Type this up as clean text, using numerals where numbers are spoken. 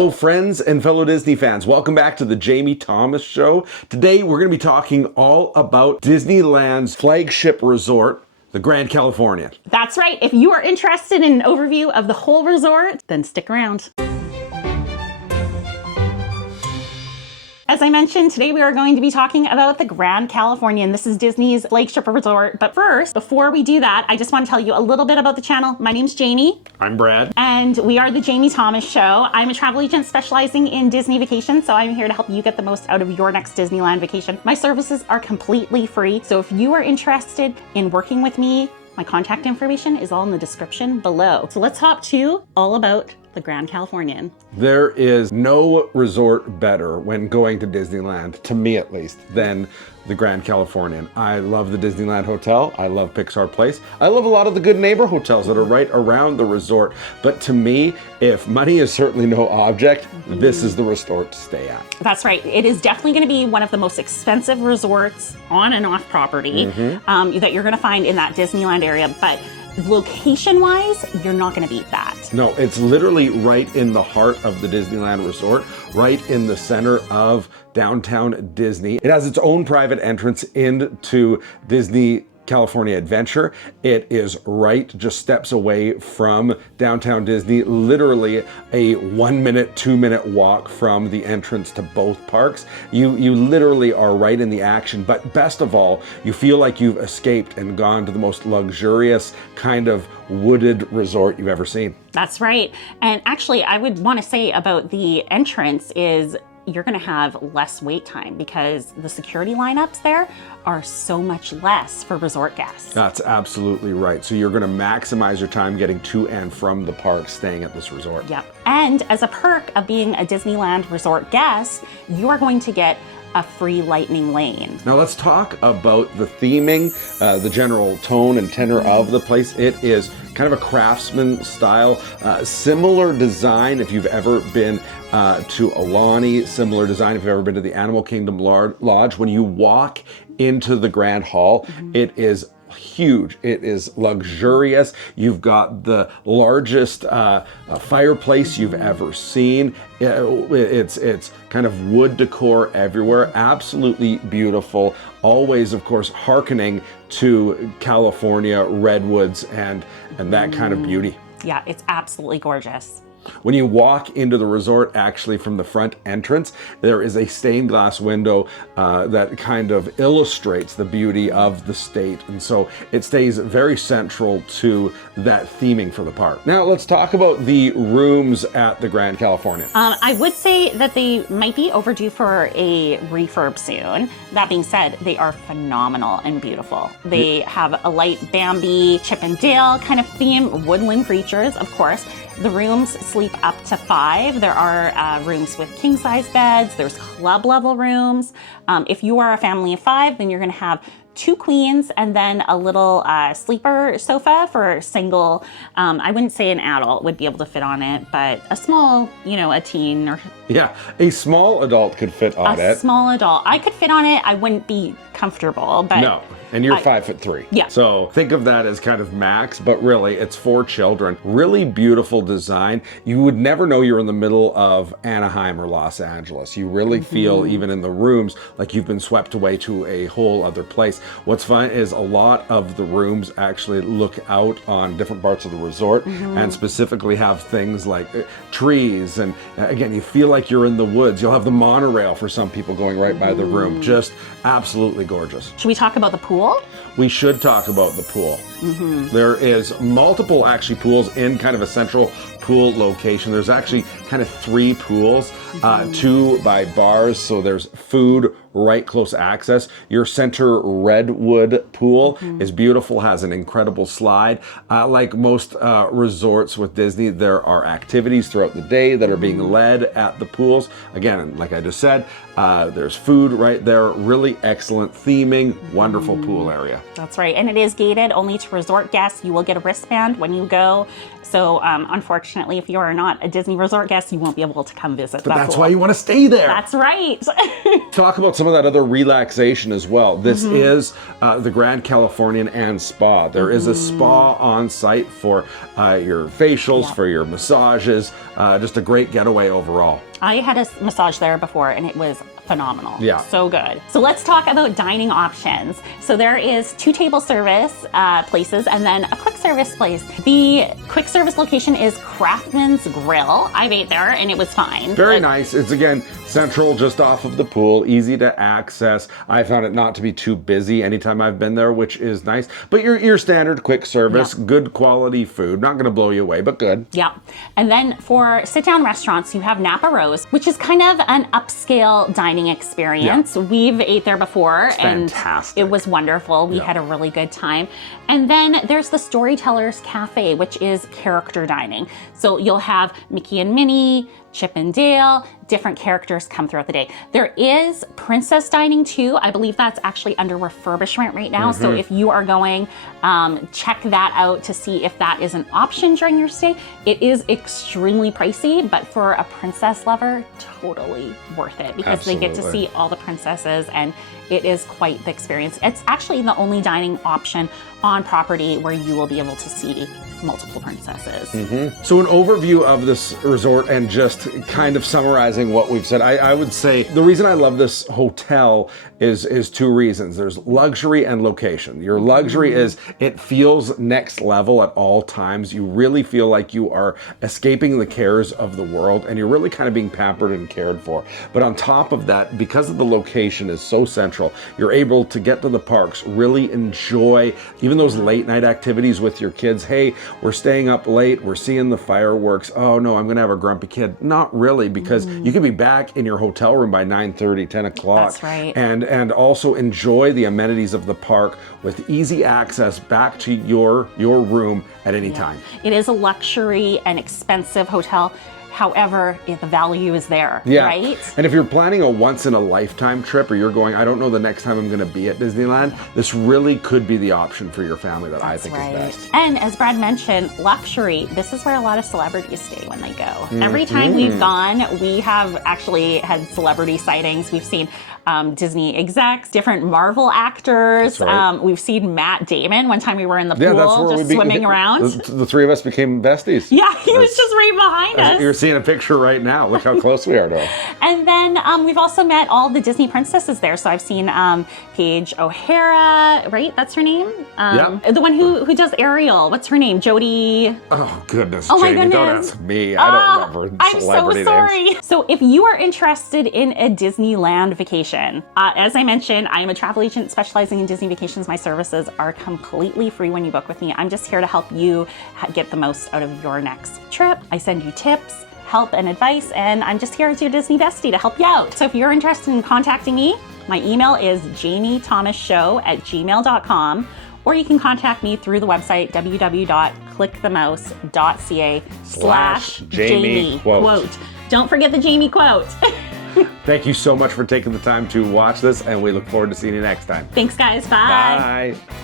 Hello friends and fellow Disney fans, welcome back to the Jamie Thomas Show. Today we're going to be talking all about Disneyland's flagship resort, the Grand Californian. That's right. If you are interested in an overview of the whole resort, then stick around. As I mentioned, today we are going to be talking about the Grand Californian. This is Disney's flagship resort. But first, before we do that, I just want to tell you a little bit about the channel. My name's Jamie. I'm Brad. And we are the Jamie Thomas Show. I'm a travel agent specializing in Disney vacations, so I'm here to help you get the most out of your next Disneyland vacation. My services are completely free, so if you are interested in working with me, my contact information is all in the description below. So let's hop to all about the Grand Californian. There is no resort better when going to Disneyland, to me at least, than the Grand Californian. I love the Disneyland Hotel. I love Pixar Place. I love a lot of the Good Neighbor hotels that are right around the resort. But to me, if money is certainly no object, this is the resort to stay at. That's right. It is definitely going to be one of the most expensive resorts on and off property that you're going to find in that Disneyland area. But location-wise, you're not going to beat that. No, it's literally right in the heart of the Disneyland Resort, right in the center of downtown Disney. It has its own private entrance into Disney California Adventure. It is right just steps away from downtown Disney, literally a 1 minute, 2 minute walk from the entrance to both parks. You literally are right in the action, but best of all, you feel like you've escaped and gone to the most luxurious kind of wooded resort you've ever seen. That's right. And actually, I would want to say about the entrance is you're going to have less wait time because the security lineups there are so much less for resort guests. That's absolutely right. So you're going to maximize your time getting to and from the park staying at this resort. Yep. And as a perk of being a Disneyland resort guest, you are going to get a free lightning lane. Now let's talk about the theming, the general tone and tenor of the place. It is kind of a Craftsman style, similar design if you've ever been to Alani, similar design if you've ever been to the Animal Kingdom Lodge. When you walk into the Grand Hall, it is huge. It is luxurious. You've got the largest fireplace you've ever seen. It's kind of wood decor everywhere. Absolutely beautiful. Always, of course, hearkening to California redwoods and that kind of beauty. Yeah, it's absolutely gorgeous. When you walk into the resort, actually from the front entrance, there is a stained glass window that kind of illustrates the beauty of the state. And so it stays very central to that theming for the park. Now let's talk about the rooms at the Grand Californian. I would say that they might be overdue for a refurb soon. That being said, they are phenomenal and beautiful. They have a light Bambi, Chip and Dale kind of theme, woodland creatures, of course. The rooms sleep up to 5. There are rooms with king-size beds. There's club level rooms. If you are a family of 5, then you're going to have 2 queens and then a little sleeper sofa for a single. I wouldn't say an adult would be able to fit on it, but a small, a teen or... Yeah, a small adult could fit on it. A small adult. I could fit on it. I wouldn't be comfortable, but... No. And you're 5'3". Yeah. So think of that as kind of max, but really it's for children. Really beautiful design. You would never know you're in the middle of Anaheim or Los Angeles. You really feel, even in the rooms, like you've been swept away to a whole other place. What's fun is a lot of the rooms actually look out on different parts of the resort and specifically have things like trees. And again, you feel like you're in the woods. You'll have the monorail for some people going right by the room. Just absolutely gorgeous. Should we talk about the pool? We should talk about the pool. There is multiple actually pools in kind of a central pool location. There's actually kind of 3 pools, 2 by bars, so there's food, right close access. Your center redwood pool is beautiful, has an incredible slide. Like most resorts with Disney, there are activities throughout the day that are being led at the pools. Again, like I just said, there's food right there, really excellent theming, wonderful pool area. That's right, and it is gated only to resort guests. You will get a wristband when you go, So unfortunately, if you are not a Disney Resort guest, you won't be able to come visit. But that's why you want to stay there. That's right. Talk about some of that other relaxation as well. This is the Grand Californian and Spa. There is a spa on site for your facials, for your massages, just a great getaway overall. I had a massage there before and it was phenomenal. Yeah. So good. So let's talk about dining options. So there is 2 table service places and then a quick service place. The quick service location is Craftsman's Grill. I've ate there and it was fine. Very nice. It's again central, just off of the pool, easy to access. I found it not to be too busy anytime I've been there, which is nice. But your standard quick service, good quality food. Not going to blow you away, but good. Yeah. And then for sit-down restaurants, you have Napa Rose, which is kind of an upscale dining experience. Yeah. We've ate there before and it was wonderful. We had a really good time. And then there's the Storytellers Cafe, which is character dining. So you'll have Mickey and Minnie, Chip and Dale, different characters come throughout the day. There is princess dining too. I believe that's actually under refurbishment right now. So if you are going, check that out to see if that is an option during your stay. It is extremely pricey, but for a princess lover, totally worth it because they get to see all the princesses and it is quite the experience. It's actually the only dining option on property where you will be able to see multiple princesses. So an overview of this resort and just kind of summarizing what we've said, I would say the reason I love this hotel is 2 reasons. There's luxury and location. Your luxury is it feels next level at all times. You really feel like you are escaping the cares of the world and you're really kind of being pampered and cared for. But on top of that, because of the location is so central, you're able to get to the parks, really enjoy even those late night activities with your kids. Hey, we're staying up late, we're seeing the fireworks. Oh no, I'm gonna have a grumpy kid. Not really, because you can be back in your hotel room by 9:30, 10 o'clock. That's right. And also enjoy the amenities of the park with easy access back to your room at any time. It is a luxury and expensive hotel. However, the value is there, Yeah. right? And if you're planning a once in a lifetime trip or you're going, I don't know the next time I'm going to be at Disneyland, this really could be the option for your family that I think is best. And as Brad mentioned, luxury, this is where a lot of celebrities stay when they go. Every time we've gone, we have actually had celebrity sightings. We've seen Disney execs, different Marvel actors. That's right. We've seen Matt Damon. One time we were in the pool just swimming around. The 3 of us became besties. Yeah, he was just right behind us. You're seeing a picture right now. Look how close we are to him. And then we've also met all the Disney princesses there. So I've seen Paige O'Hara, right? That's her name? The one who does Ariel. What's her name? Jodie. Oh, goodness. Oh, Jamie, my goodness. don't ask me. I don't remember celebrity I'm so sorry. names. So if you are interested in a Disneyland vacation, as I mentioned, I am a travel agent specializing in Disney vacations. My services are completely free when you book with me. I'm just here to help you get the most out of your next trip. I send you tips, help and advice, and I'm just here as your Disney bestie to help you out. So if you're interested in contacting me, my email is jamiethomasshow@gmail.com, or you can contact me through the website www.clickthemose.ca/Jamie quote. Don't forget the Jamie quote. Thank you so much for taking the time to watch this, and we look forward to seeing you next time. Thanks, guys. Bye. Bye.